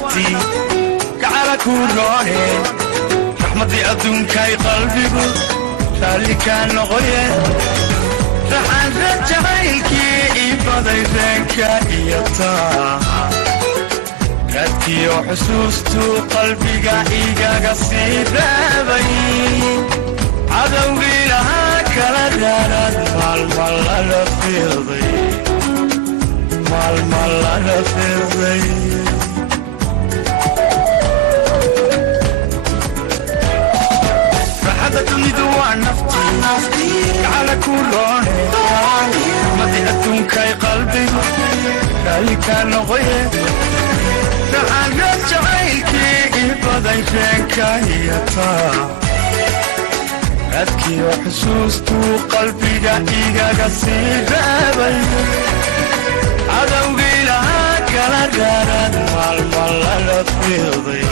naftii gacala ku roone raxmadii adduunkay qalbigu raalli kaa noqoye raxaada jacaylkii ii baday reenka iyo taa raadkiyo xusuustuu qalbiga igaga sii reebay cadowgii lahaa kala raarad maalma lala fiirday raxada dunidu waa naftii gacala ku roone raxmadii adduunkay qalbigu raalli kaa noqoye raxaada jacaylkii ii baday reenka iyo taa raadkiyo xusuustuu qalbiga igaga sii reebay cadowgii lahaa kala raarad maalma lala fiirday